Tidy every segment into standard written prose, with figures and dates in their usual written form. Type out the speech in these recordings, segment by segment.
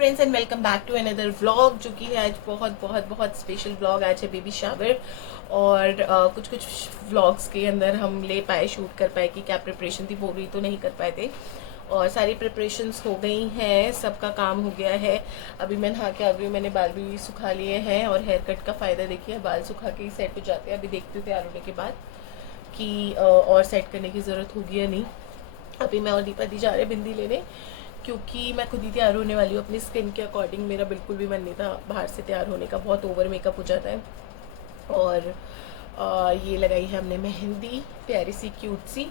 Friends and welcome back to another vlog, जो कि है आज बहुत बहुत बहुत स्पेशल व्लॉग। आज है बेबी शावर और कुछ कुछ व्लॉग्स के अंदर हम ले पाए, शूट कर पाए कि क्या प्रिपरेशन थी, वो भी तो नहीं कर पाए थे। और सारी प्रिपरेशंस हो गई हैं, सबका काम हो गया है। अभी मैं नहा के आ गई हूँ, मैंने बाल भी सुखा लिए हैं और हेयर कट का फ़ायदा देखिए, बाल सुखा के ही सेट हो जाते हैं। अभी देखते हो तैयार होने के बाद कि और सेट करने की ज़रूरत होगी या नहीं। अभी मैं और दीपा दी जा रहे हैं बिंदी लेने, क्योंकि मैं खुद ही तैयार होने वाली हूँ अपनी स्किन के अकॉर्डिंग। मेरा बिल्कुल भी मन नहीं था बाहर से तैयार होने का, बहुत ओवर मेकअप हो जाता है। और ये लगाई है हमने मेहंदी, प्यारी सी क्यूट सी।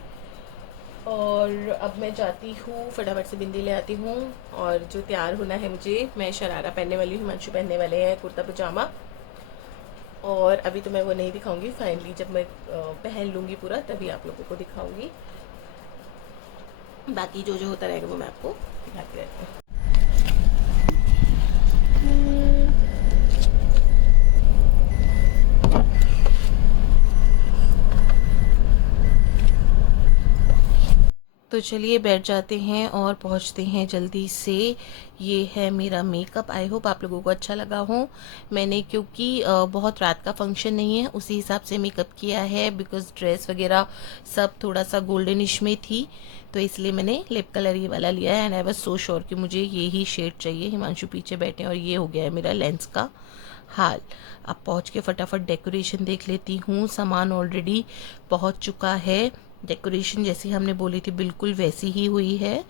और अब मैं जाती हूँ, फटाफट से बिंदी ले आती हूँ। और जो तैयार होना है मुझे, मैं शरारा पहनने वाली हूँ, हिमांशु पहनने वाले हैं कुर्ता पजामा। और अभी तो मैं वो नहीं दिखाऊंगी, फाइनली जब मैं पहन लूँगी पूरा तभी आप लोगों को दिखाऊंगी। बाकी जो जो होता रहेगा वो मैं आपको दिखाती रहती हूँ। तो चलिए बैठ जाते हैं और पहुंचते हैं जल्दी से। ये है मेरा मेकअप, आई होप आप लोगों को अच्छा लगा हो। मैंने क्योंकि बहुत रात का फंक्शन नहीं है, उसी हिसाब से मेकअप किया है, बिकॉज ड्रेस वगैरह सब थोड़ा सा गोल्डनिश में थी, तो इसलिए मैंने लिप कलर ये वाला लिया है। And I was so sure कि मुझे ये ही शेड चाहिए। हिमांशु पीछे बैठे हैं और ये हो गया है मेरा लेंस का हाल। अब पहुंच के फटाफट डेकोरेशन देख लेती हूँ। सामान ऑलरेडी पहुंच चुका है, डेकोरेशन जैसी हमने बोली थी बिल्कुल वैसी ही हुई है।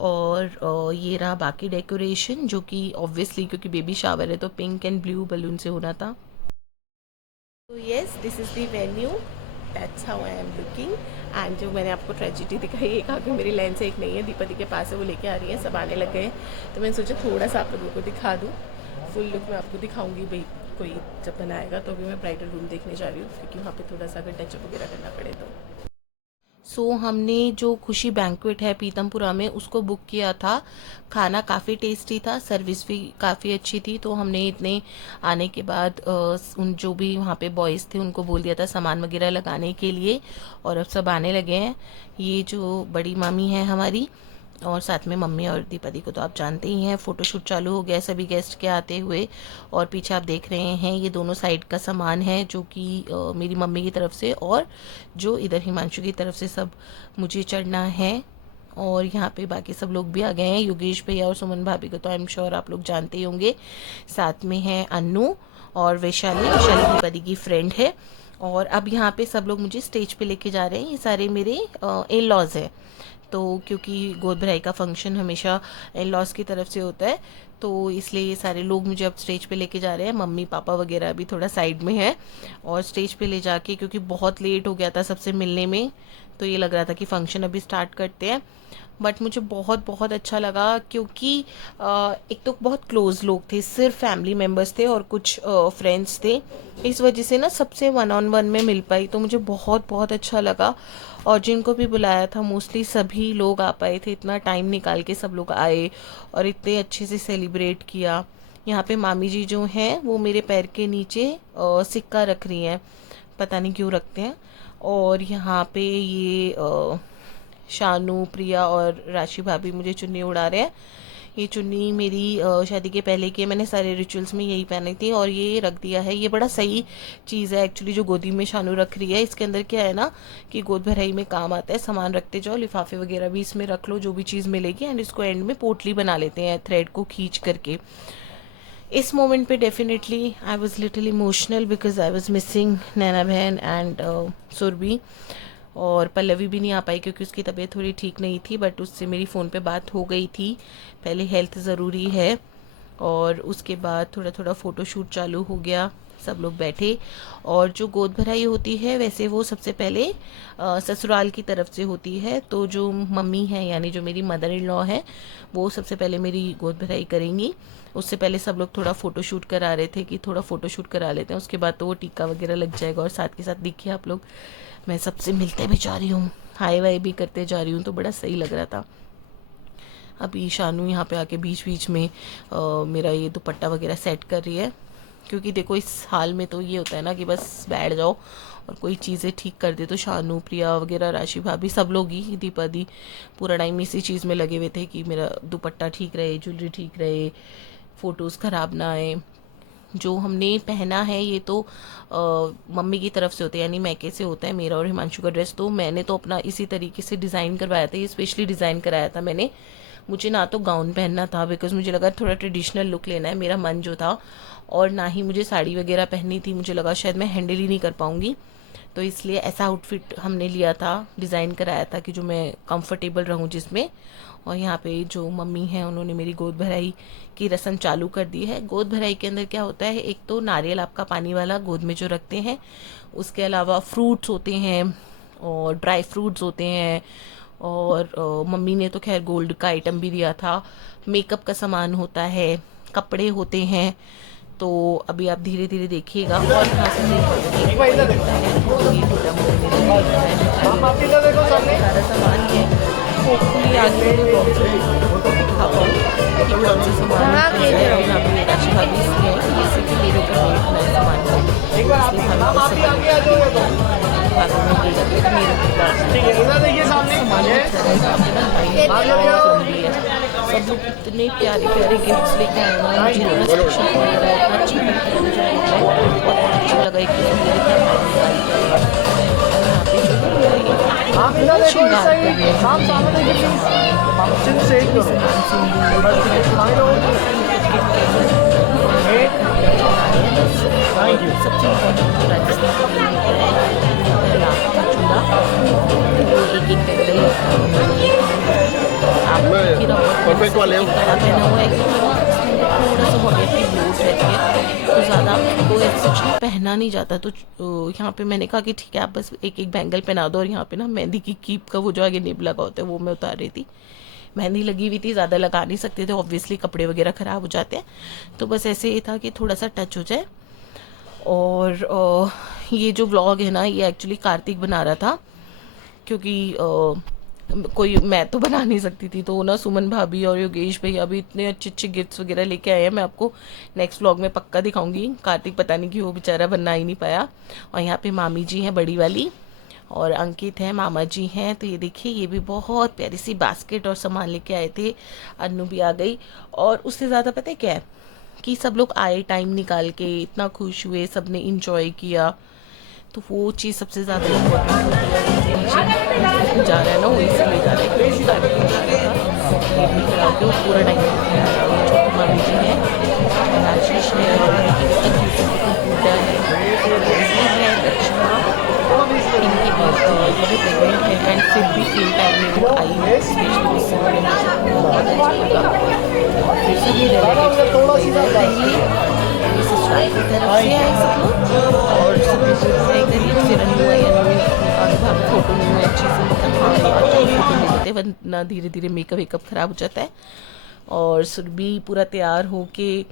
और ये रहा बाकी डेकोरेशन, जो कि ऑब्वियसली क्योंकि बेबी शावर है तो पिंक एंड ब्लू बलून से होना था। तो yes, this is the venue, that's how I am looking. And जो मैंने आपको ट्रेजिडी दिखाई, एक आगे मेरी लेंस एक नहीं है, दीपति के पास है, वो लेके आ रही है, सब आने लग गए हैं। तो मैंने सोचा थोड़ा सा आप लोगों को दिखा दूँ, फुल लुक मैं आपको दिखाऊंगी भाई कोई जब बनाएगा। तो अभी मैं ब्राइडल रूम देखने जा रही हूँ, क्योंकि वहाँ पे थोड़ा सा अगर टचअप वगैरह करना पड़े तो। हमने जो खुशी बैंक्वेट है पीतमपुरा में, उसको बुक किया था। खाना काफ़ी टेस्टी था, सर्विस भी काफ़ी अच्छी थी। तो हमने इतने आने के बाद उन जो भी वहाँ पे बॉयज़ थे उनको बोल दिया था सामान वगैरह लगाने के लिए, और अब सब आने लगे हैं। ये जो बड़ी मामी है हमारी, और साथ में मम्मी और दीपादी को तो आप जानते ही हैं। फ़ोटोशूट चालू हो गया सभी गेस्ट के आते हुए। और पीछे आप देख रहे हैं ये दोनों साइड का सामान है, जो कि मेरी मम्मी की तरफ से और जो इधर हिमांशु की तरफ से सब मुझे चढ़ना है। और यहाँ पे बाकी सब लोग भी आ गए हैं, योगेश भैया और सुमन भाभी को तो आई एम श्योर आप लोग जानते ही होंगे। साथ में है अन्नू और वैशाली, वैशाली दीपादी की फ्रेंड है। और अब यहाँ पे सब लोग मुझे स्टेज पे लेके जा रहे हैं, ये सारे मेरे इन लॉज हैं। तो क्योंकि गोद भराई का फंक्शन हमेशा इन लॉज की तरफ से होता है, तो इसलिए ये सारे लोग मुझे अब स्टेज पे लेके जा रहे हैं। मम्मी पापा वगैरह भी थोड़ा साइड में है। और स्टेज पे ले जाके, क्योंकि बहुत लेट हो गया था सबसे मिलने में, तो ये लग रहा था कि फंक्शन अभी स्टार्ट करते हैं। बट मुझे बहुत बहुत अच्छा लगा, क्योंकि एक तो बहुत क्लोज लोग थे, सिर्फ फैमिली मेम्बर्स थे और कुछ फ्रेंड्स थे। इस वजह से ना सबसे वन ऑन वन में मिल पाई, तो मुझे बहुत बहुत अच्छा लगा। और जिनको भी बुलाया था मोस्टली सभी लोग आ पाए थे, इतना टाइम निकाल के सब लोग आए और इतने अच्छे से सेलिब्रेट किया। यहाँ पे मामी जी जो हैं वो मेरे पैर के नीचे सिक्का रख रही हैं, पता नहीं क्यों रखते हैं। और यहाँ पे ये शानू, प्रिया और राशि भाभी मुझे चुन्नी उड़ा रहे हैं। ये चुन्नी मेरी शादी के पहले की है, मैंने सारे रिचुअल्स में यही पहनी थी और ये रख दिया है। ये बड़ा सही चीज़ है एक्चुअली, जो गोदी में शानू रख रही है। इसके अंदर क्या है ना कि गोद भराई में काम आता है, सामान रखते जाओ, लिफाफे वगैरह भी इसमें रख लो, जो भी चीज़ मिलेगी। एंड इसको एंड में पोटली बना लेते हैं थ्रेड को खींच करके। इस मोमेंट पे definitely I was little emotional, because I was missing Naina बहन एंड सुरभि। और पल्लवी भी नहीं आ पाई क्योंकि उसकी तबीयत थोड़ी ठीक नहीं थी, बट उससे मेरी फ़ोन पे बात हो गई थी। पहले हेल्थ ज़रूरी है। और उसके बाद थोड़ा थोड़ा फ़ोटोशूट चालू हो गया, सब लोग बैठे। और जो गोद भराई होती है वैसे वो सबसे पहले ससुराल की तरफ से होती है, तो जो मम्मी है यानी जो मेरी मदर इन लॉ है वो सबसे पहले मेरी गोद भराई करेंगी। उससे पहले सब लोग थोड़ा फ़ोटोशूट करा रहे थे कि थोड़ा फ़ोटोशूट करा लेते हैं, उसके बाद तो वो टीका वगैरह लग जाएगा। और साथ के साथ देखिए आप लोग, मैं सबसे मिलते भी जा रही हूँ, हाई वाई भी करते जा रही हूँ, तो बड़ा सही लग रहा था। अभी शानू यहाँ पे आके बीच बीच में मेरा ये दुपट्टा वगैरह सेट कर रही है। क्योंकि देखो इस हाल में तो ये होता है ना कि बस बैठ जाओ और कोई चीज़ें ठीक कर दे। तो शानू, प्रिया वगैरह, राशि भाभी, सब लोग ही, दीपा दी, पूरा टाइम इसी चीज़ में लगे हुए थे कि मेरा दुपट्टा ठीक रहे, ज्वेलरी ठीक रहे, फ़ोटोज़ ख़राब ना आए। जो हमने पहना है ये तो मम्मी की तरफ से होता है, यानी मैके से होता है मेरा और हिमांशु का ड्रेस। तो मैंने तो अपना इसी तरीके से डिज़ाइन करवाया था, ये स्पेशली डिज़ाइन कराया था मैंने। मुझे ना तो गाउन पहनना था बिकॉज मुझे लगा थोड़ा ट्रेडिशनल लुक लेना है, मेरा मन जो था, और ना ही मुझे साड़ी वगैरह पहननी थी। मुझे लगा शायद मैं हैंडल ही नहीं कर पाऊँगी, तो इसलिए ऐसा आउटफिट हमने लिया था, डिज़ाइन कराया था कि जो मैं कंफर्टेबल रहूं जिसमें। और यहाँ पे जो मम्मी हैं उन्होंने मेरी गोद भराई की रस्म चालू कर दी है। गोद भराई के अंदर क्या होता है, एक तो नारियल आपका पानी वाला गोद में जो रखते हैं, उसके अलावा फ्रूट्स होते हैं और ड्राई फ्रूट्स होते हैं, और मम्मी ने तो खैर गोल्ड का आइटम भी दिया था, मेकअप का सामान होता है, कपड़े होते हैं। तो अभी आप धीरे धीरे देखिएगा। और हाँ, सारा सामान है, होपफुली आगे वाले ब्लॉग्स में दिखा पाऊँ कि कौन सा सामान है। यहाँ पे राशि भाभी इसलिए है कि जैसे कि मेरे ऊपर मेरे इतना सामान है, इसलिए सब लोग इतने प्यारे प्यारे गिफ्ट्स लेके आए हैं, मुझे इतना स्पेशल फील हो रहा है, इतना अच्छा फील कर मुझे बहुत अच्छा लगा। एक श्रृंगार कर रहे हैं। सबसे इम्पोर्टेंट राजस्थान एक एक करके परफेक्ट वाले कड़ा पहना हुआ है, थोड़ा सा बॉडी अपनी लूज रहती है तो ज़्यादा आपको ऐसा पहना नहीं जाता। तो यहाँ पे मैंने कहा कि ठीक है आप बस एक एक बैंगल पहना दो। और यहाँ पे ना मेहंदी की कीप का वो जो आगे निब लगा होता है वो मैं उतार रही थी। मेहंदी लगी हुई थी, ज़्यादा लगा नहीं सकते थे, ऑब्वियसली कपड़े वगैरह ख़राब हो जाते हैं, तो बस ऐसे ही था कि थोड़ा सा टच हो जाए। और ये जो व्लॉग है ना ये एक्चुअली कार्तिक बना रहा था, क्योंकि कोई मैं तो बना नहीं सकती थी। तो ना सुमन भाभी और योगेश भैया भी इतने अच्छे अच्छे गिफ्ट्स वगैरह लेके आए हैं, मैं आपको नेक्स्ट व्लॉग में पक्का दिखाऊंगी। कार्तिक पता नहीं क्यों वो बेचारा बनना ही नहीं पाया। और यहाँ पे मामी जी हैं बड़ी वाली, और अंकित हैं, मामा जी हैं। तो ये देखिए ये भी बहुत प्यारी सी बास्केट और सामान लेके आए थे। अन्नू भी आ गई। और उससे ज़्यादा पता है क्या है कि सब लोग आए टाइम निकाल के, इतना खुश हुए, सब ने इंजॉय किया, तो वो चीज़ सबसे ज़्यादा इम्पोर्टेंट होती है। जा रहा है ना वो इसलिए जा रहा है, वो पूरा टाइम मम्मी जी है, आशीष है, पूजा है, इनकी ये भी प्रेगनेंट है एंड फिर भी फील टाइम में वो आई है, स्पेशली इससे बहुत अच्छा लगा। फिर सभी ससुराल की तरफ से आए सब लोग, और फोटो में अच्छे से मतलब हाँ वरना धीरे धीरे मेकअप वेकअप ख़राब हो जाता है। और सुरभि पूरा तैयार हो के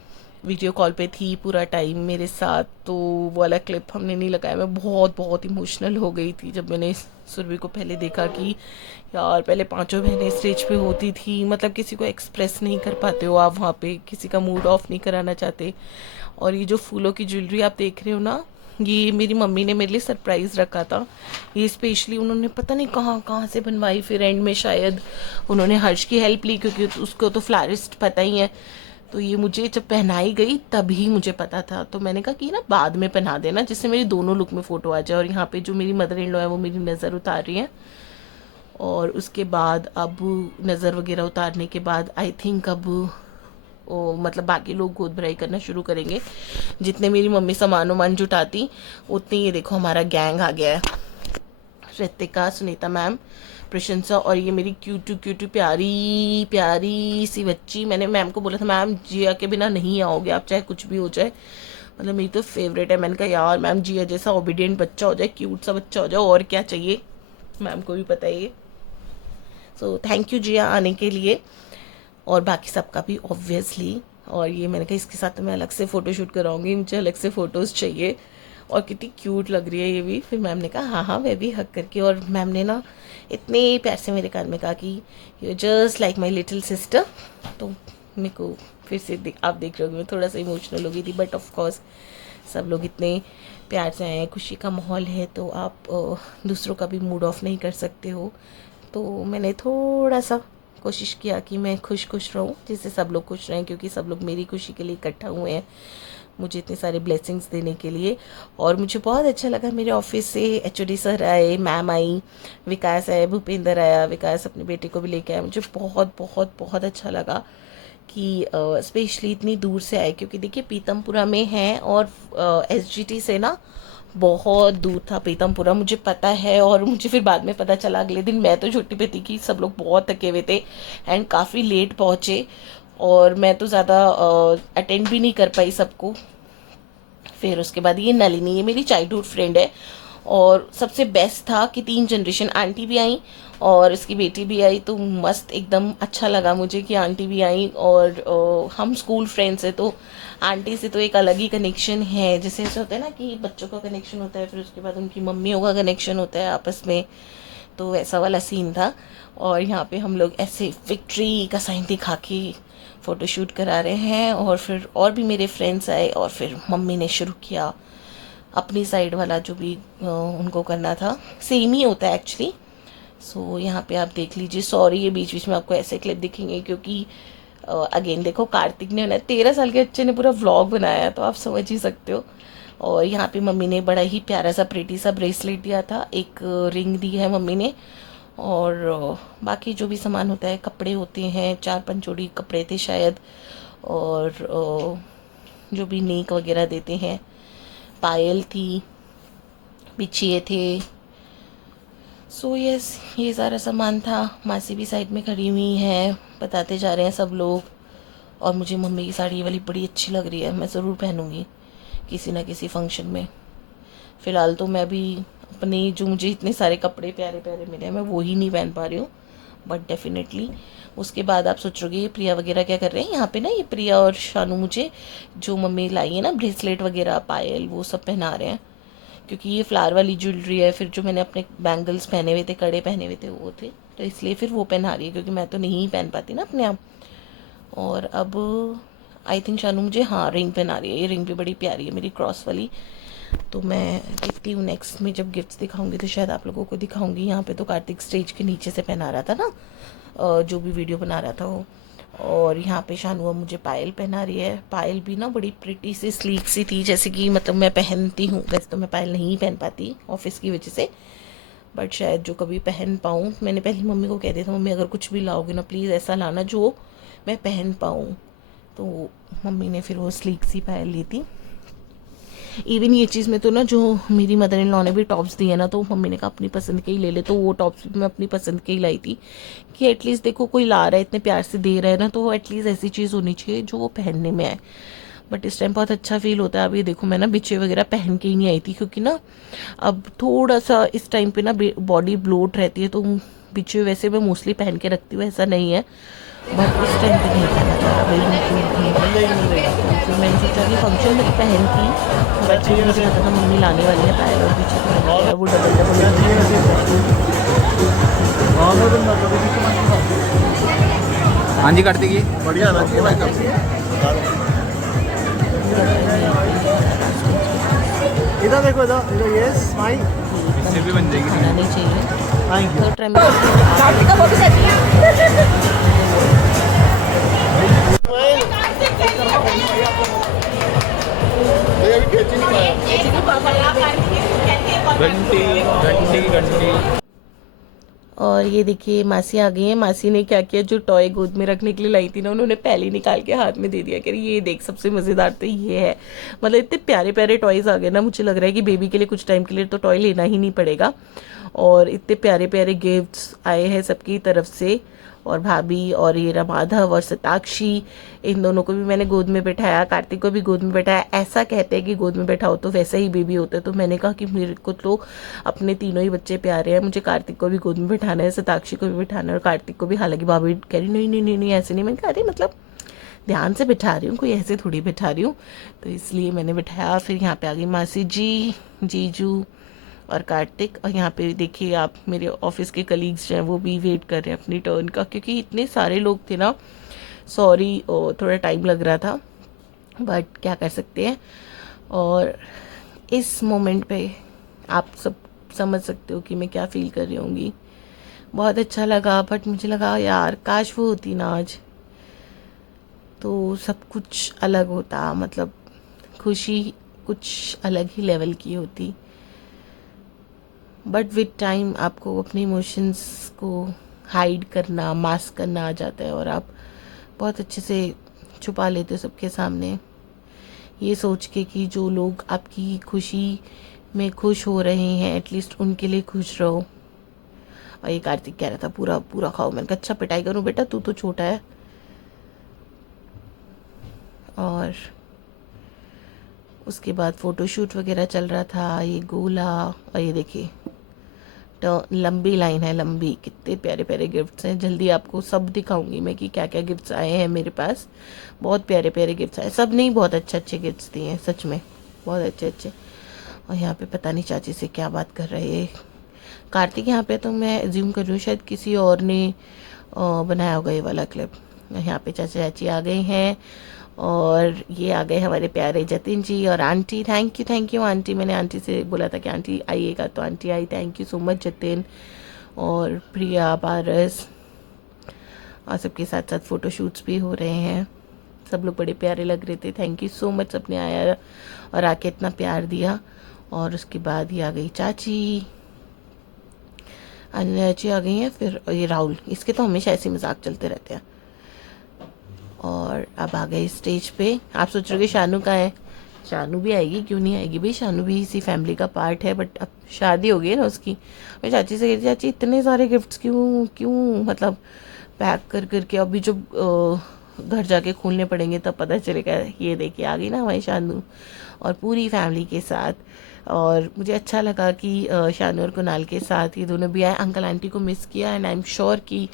वीडियो कॉल पे थी पूरा टाइम मेरे साथ, तो वो वाला क्लिप हमने नहीं लगाया। मैं बहुत बहुत इमोशनल हो गई थी जब मैंने सुरभि को पहले देखा कि यार पहले पांचों बहनें स्टेज पे होती थी, मतलब किसी को एक्सप्रेस नहीं कर पाते हो आप वहाँ पे, किसी का मूड ऑफ नहीं कराना चाहते। और ये जो फूलों की ज्वेलरी आप देख रहे हो ना, ये मेरी मम्मी ने मेरे लिए सरप्राइज़ रखा था। ये स्पेशली उन्होंने पता नहीं कहाँ कहाँ से बनवाई, फिर एंड में शायद उन्होंने हर्ष की हेल्प ली क्योंकि उसको तो फ्लारिस्ट पता ही है। तो ये मुझे जब पहनाई गई तभी मुझे पता था, तो मैंने कहा कि ना बाद में पहना देना जिससे मेरी दोनों लुक में फ़ोटो आ जाए। और यहाँ पे जो मेरी मदर इन लॉ है वो मेरी नज़र उतार रही हैं। और उसके बाद अब नज़र वगैरह उतारने के बाद आई थिंक अब मतलब बाकी लोग गोद भराई करना शुरू करेंगे। जितने मेरी मम्मी सामान वामान जुटाती उतने ये देखो हमारा गैंग आ गया है। ऋतिका, सुनीता मैम, प्रशंसा और ये मेरी क्यूट प्यारी प्यारी सी बच्ची। मैंने मैम को बोला था मैम जिया के बिना नहीं आओगे आप, चाहे कुछ भी हो जाए, मतलब मेरी तो फेवरेट है। मैंने कहा यार मैम जिया जैसा ओबीडियंट बच्चा हो जाए, क्यूट सा बच्चा हो जाए, और क्या चाहिए, मैम को भी पता है ये। सो थैंक यू जिया आने के लिए, और बाकी सबका भी ऑब्वियसली। और ये मैंने कहा इसके साथ तो मैं अलग से फ़ोटोशूट कराऊंगी, मुझे अलग से फ़ोटोज़ चाहिए। और कितनी क्यूट लग रही है ये भी। फिर मैम ने कहा हाँ हाँ मैं भी हक करके, और मैम ने ना इतने प्यार से मेरे कान में कहा कि you just like my little sister. तो मेरे को फिर से आप देख रहे हो मैं थोड़ा सा इमोशनल हो गई थी, बट ऑफ कोर्स सब लोग इतने प्यार से आए हैं, खुशी का माहौल है, तो आप दूसरों का भी मूड ऑफ नहीं कर सकते हो। तो मैंने थोड़ा सा कोशिश किया कि मैं खुश खुश रहूं, जिससे सब लोग खुश रहें, क्योंकि सब लोग मेरी खुशी के लिए इकट्ठा हुए हैं, मुझे इतने सारे ब्लेसिंग्स देने के लिए। और मुझे बहुत अच्छा लगा, मेरे ऑफिस से एचओडी सर आए, मैम आई, विकास आए, भूपेंद्र आया, विकास अपने बेटे को भी लेके आया। मुझे बहुत बहुत बहुत अच्छा लगा कि स्पेशली इतनी दूर से आए, क्योंकि देखिए पीतमपुरा में है और एसजीटी से ना बहुत दूर था पीतमपुरा, मुझे पता है। और मुझे फिर बाद में पता चला अगले दिन, मैं तो छुट्टी पे थी, कि सब लोग बहुत थके हुए थे एंड काफ़ी लेट पहुँचे, और मैं तो ज़्यादा अटेंड भी नहीं कर पाई सबको। फिर उसके बाद ये नलिनी, ये मेरी चाइल्डहुड फ्रेंड है, और सबसे बेस्ट था कि 3 जनरेशन, आंटी भी आई और उसकी बेटी भी आई, तो मस्त एकदम अच्छा लगा मुझे कि आंटी भी आई। और हम स्कूल फ्रेंड्स हैं, तो आंटी से तो एक अलग ही कनेक्शन है। जैसे ऐसा होता है ना कि बच्चों का कनेक्शन होता है, फिर उसके बाद उनकी मम्मियों का कनेक्शन होता है आपस में, तो वैसा वाला सीन था। और यहाँ पे हम लोग ऐसे विक्ट्री का साइन दिखा के फ़ोटोशूट करा रहे हैं, और फिर और भी मेरे फ्रेंड्स आए, और फिर मम्मी ने शुरू किया अपनी साइड वाला जो भी उनको करना था, सेम ही होता है एक्चुअली। सो यहाँ पे आप देख लीजिए, सॉरी ये बीच बीच में आपको ऐसे क्लिप दिखेंगे, क्योंकि अगेन देखो कार्तिक ने, 13 साल के बच्चे ने पूरा व्लॉग बनाया, तो आप समझ ही सकते हो। और यहाँ पे मम्मी ने बड़ा ही प्यारा सा प्रीटी सा ब्रेसलेट दिया था, एक रिंग दी है मम्मी ने, और बाकी जो भी सामान होता है, कपड़े होते हैं, 4-5 जोड़ी कपड़े थे शायद, और जो भी नेक वगैरह देते हैं, पायल थी, बिछिए थे। सो यस, ये सारा सामान था। मासी भी साइड में खड़ी हुई हैं, बताते जा रहे हैं सब लोग। और मुझे मम्मी की साड़ी ये वाली बड़ी अच्छी लग रही है, मैं ज़रूर पहनूंगी किसी ना किसी फंक्शन में। फ़िलहाल तो मैं भी अपने जो मुझे इतने सारे कपड़े प्यारे प्यारे मिले हैं, मैं वो ही नहीं पहन पा रही हूँ, बट डेफिनेटली उसके बाद आप सोचोगे ये प्रिया वगैरह क्या कर रहे हैं यहाँ पे ना। ये प्रिया और शानू मुझे जो मम्मी लाई है ना, ब्रेसलेट वगैरह, पायल, वो सब पहना रहे हैं, क्योंकि ये फ्लावर वाली ज्वेलरी है। फिर जो मैंने अपने बैंगल्स पहने हुए थे, कड़े पहने हुए थे, वो थे, तो इसलिए फिर वो पहना रही है, क्योंकि मैं तो नहीं पहन पाती ना अपने आप। और अब आई थिंक शानू मुझे, हाँ, रिंग पहना रही है। ये रिंग भी बड़ी प्यारी है मेरी, क्रॉस वाली। तो मैं देखती हूँ नेक्स्ट में जब गिफ्ट्स दिखाऊंगी तो शायद आप लोगों को दिखाऊंगी। यहाँ पे तो कार्तिक स्टेज के नीचे से पहना रहा था ना, जो भी वीडियो बना रहा था वो। और यहाँ पे शानू अब मुझे पायल पहना रही है। पायल भी ना बड़ी प्रिटी सी स्लीक सी थी, जैसे कि मतलब मैं पहनती हूँ, वैसे तो मैं पायल नहीं पहन पाती ऑफिस की वजह से, बट शायद जो कभी पहन पाऊँ। मैंने पहले मम्मी को कह दिया था, मम्मी अगर कुछ भी लाओगे ना प्लीज़ ऐसा लाना जो मैं पहन पाऊँ। तो मम्मी ने फिर वो स्लीक सी पायल ली थी। इवन ये चीज़ में तो ना, जो मेरी मदर इन लॉ ने भी टॉप्स दिए ना, तो मम्मी ने कहा अपनी पसंद के ही ले ले, तो वो टॉप्स भी मैं अपनी पसंद के ही लाई थी, कि एटलीस्ट देखो कोई ला रहा है, इतने प्यार से दे रहा है ना, तो एटलीस्ट ऐसी चीज़ होनी चाहिए जो वो पहनने में आए। बट इस टाइम बहुत अच्छा फील होता है। अभी देखो मैं ना बिछे वगैरह पहन के ही नहीं आई थी, क्योंकि ना अब थोड़ा सा इस टाइम पे ना बॉडी ब्लोट रहती है, तो बिछे वैसे मैं मोस्टली पहन के रखती हूँ, ऐसा नहीं है, बट इस टाइम पे नहीं पहना चाह रहा भाई बिल्कुल भी। तो मैंने सोचा कि फंक्शन में तो पहनती, बट मुझे पता था मम्मी लाने वाली है पायल, और पीछे तो वो डबल हाँ जी, कार्तिक जी बढ़िया ना इधर देखो, इधर इधर, ये स्माइल इससे भी बन जाएगी। खाना नहीं चाहिए, थैंक यू। तो ट्राई घंटी घंटी घंटी। और ये देखिए मासी आ गई है। मासी ने क्या किया, जो टॉय गोद में रखने के लिए लाई थी ना, उन्होंने पहले ही निकाल के हाथ में दे दिया, कि ये देख सबसे मज़ेदार तो ये है। मतलब इतने प्यारे प्यारे टॉयज़ आ गए ना, मुझे लग रहा है कि बेबी के लिए कुछ टाइम के लिए तो टॉय लेना ही नहीं पड़ेगा। और इतने प्यारे प्यारे गिफ्ट्स आए हैं सबकी तरफ से। और भाभी और ये माधव और सताक्षी, इन दोनों को भी मैंने गोद में बैठाया, कार्तिक को भी गोद में बैठाया। ऐसा कहते हैं कि गोद में बैठाओ तो वैसा ही बेबी होता है, तो मैंने कहा कि मेरे को तो अपने तीनों ही बच्चे प्यारे हैं, मुझे कार्तिक को भी गोद में बैठाना है, सताक्षी को भी बैठाना है, और कार्तिक को भी। हालांकि भाभी कह रही नहीं नहीं नहीं नहीं ऐसे नहीं। मैंने कहा अरे मतलब ध्यान से बैठा रही हूँ, कोई ऐसे थोड़ी बैठा रही हूँ, तो इसलिए मैंने बैठाया। फिर यहाँ पे आ गई मासी जी, जीजू और कार्तिक। और यहाँ पे देखिए आप, मेरे ऑफिस के कलीग्स जो हैं वो भी वेट कर रहे हैं अपनी टर्न का, क्योंकि इतने सारे लोग थे ना, सॉरी, थोड़ा टाइम लग रहा था, बट क्या कर सकते हैं। और इस मोमेंट पे आप सब समझ सकते हो कि मैं क्या फ़ील कर रही होंगी। बहुत अच्छा लगा, बट मुझे लगा यार काश वो होती ना आज, तो सब कुछ अलग होता, मतलब खुशी कुछ अलग ही लेवल की होती। बट विद टाइम आपको अपने इमोशंस को हाइड करना, मास्क करना आ जाता है और आप बहुत अच्छे से छुपा लेते हो सबके सामने, ये सोच के कि जो लोग आपकी खुशी में खुश हो रहे हैं एटलीस्ट उनके लिए खुश रहो। और ये कार्तिक कह रहा था पूरा पूरा खाओ, मैंने कहा अच्छा पिटाई करूँ बेटा, तू तो छोटा है। और उसके बाद फ़ोटोशूट वगैरह चल रहा था, ये गोला, और ये देखिए तो लंबी लाइन है, लंबी, कितने प्यारे प्यारे गिफ्ट्स हैं। जल्दी आपको सब दिखाऊंगी मैं कि क्या क्या गिफ्ट्स आए हैं मेरे पास। बहुत प्यारे प्यारे गिफ्ट्स आए, सब नहीं बहुत अच्छे अच्छे गिफ्ट्स दिए हैं सच में, बहुत अच्छे अच्छे। और यहाँ पे पता नहीं चाची से क्या बात कर रहे हैं कार्तिक। यहाँ पे तो मैं एज्यूम कर रही हूँ शायद किसी और ने बनाया होगा ये वाला क्लिप। यहाँ पे चाचा चाची आ गए हैं और ये आ गए हमारे प्यारे जतिन जी और आंटी। थैंक यू आंटी, मैंने आंटी से बोला था कि आंटी आइएगा तो aunty I. Thank you so much Jatin और प्रिया, पारस, और सबके साथ साथ फ़ोटोशूट्स भी हो रहे हैं। सब लोग बड़े प्यारे लग रहे थे। थैंक यू सो मच, सबने आया और आके इतना प्यार दिया। और उसके बाद ही आ गई चाची, अन्य चाची आ गई हैं, फिर ये राहुल, इसके तो हमेशा ऐसे मजाक चलते रहते हैं। और अब आ गए स्टेज पे। आप सोच रहे हो शानू कहाँ है, शानू भी आएगी, क्यों नहीं आएगी भाई, शानू भी इसी फैमिली का पार्ट है। बट अब शादी हो गई है ना उसकी। मैं चाची से कहती चाची इतने सारे गिफ्ट्स क्यों क्यों मतलब पैक कर करके, अभी जब घर जाके खोलने पड़ेंगे तब पता चलेगा। ये देखिए आ गई ना हमारी शानू और पूरी फैमिली के साथ। और मुझे अच्छा लगा कि शानू और कुणाल के साथ ये दोनों भी आए। अंकल आंटी को मिस किया एंड आई एम श्योर कि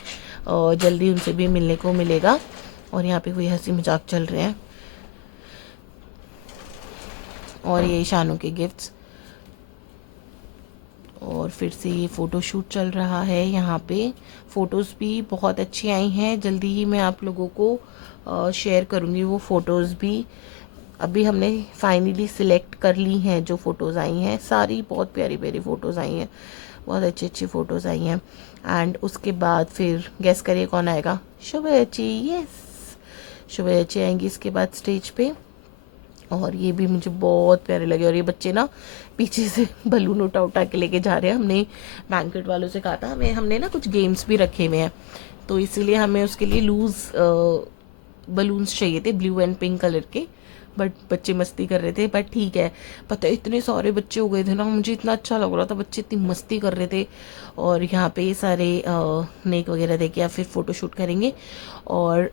जल्दी उनसे भी मिलने को मिलेगा। और यहाँ पे कोई हंसी मजाक चल रहे हैं। और ये शानू के गिफ्ट्स। और फिर से ये फ़ोटो शूट चल रहा है। यहाँ पे फ़ोटोज़ भी बहुत अच्छी आई हैं। जल्दी ही मैं आप लोगों को शेयर करूँगी वो फ़ोटोज़ भी। अभी हमने फाइनली सिलेक्ट कर ली हैं जो फ़ोटोज़ आई हैं, सारी बहुत प्यारी प्यारी फ़ोटोज़ आई हैं, बहुत अच्छी अच्छी फ़ोटोज़ आई हैं। एंड उसके बाद फिर गेस करिए कौन आएगा, शुभची। यस, शुभची आएंगी इसके बाद स्टेज पे। और ये भी मुझे बहुत प्यारे लगे। और ये बच्चे ना पीछे से बलून उठा उठा के लेके जा रहे हैं। हमने बैंकेट वालों से कहा था हमने ना कुछ गेम्स भी रखे हुए हैं, तो इसीलिए हमें उसके लिए लूज़ बलून्स चाहिए थे, ब्लू एंड पिंक कलर के। बट बच्चे मस्ती कर रहे थे। बट ठीक है, पता है इतने सारे बच्चे हो गए थे ना, मुझे इतना अच्छा लग रहा था, बच्चे इतनी मस्ती कर रहे थे। और यहाँ पे सारे नेक वगैरह देके या फिर फ़ोटोशूट करेंगे। और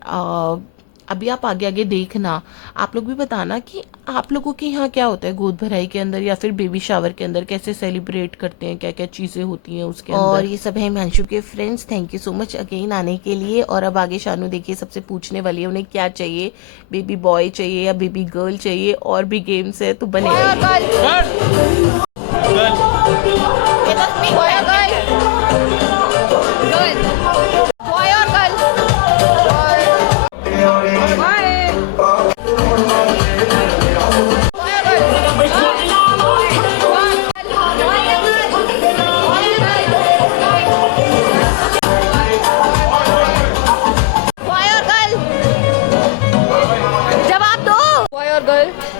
अभी आप आगे आगे देखना, आप लोग भी बताना कि आप लोगों के यहाँ क्या होता है गोद भराई के अंदर या फिर बेबी शावर के अंदर, कैसे सेलिब्रेट करते हैं, क्या क्या चीज़ें होती हैं उसके अंदर। और ये सब है हिमांशु के friends. Thank you so much again आने के लिए। और अब आगे शानू देखिए सबसे पूछने वाली है उन्हें क्या चाहिए, बेबी बॉय चाहिए या बेबी गर्ल चाहिए। और भी गेम्स है तो बने Boy or girl?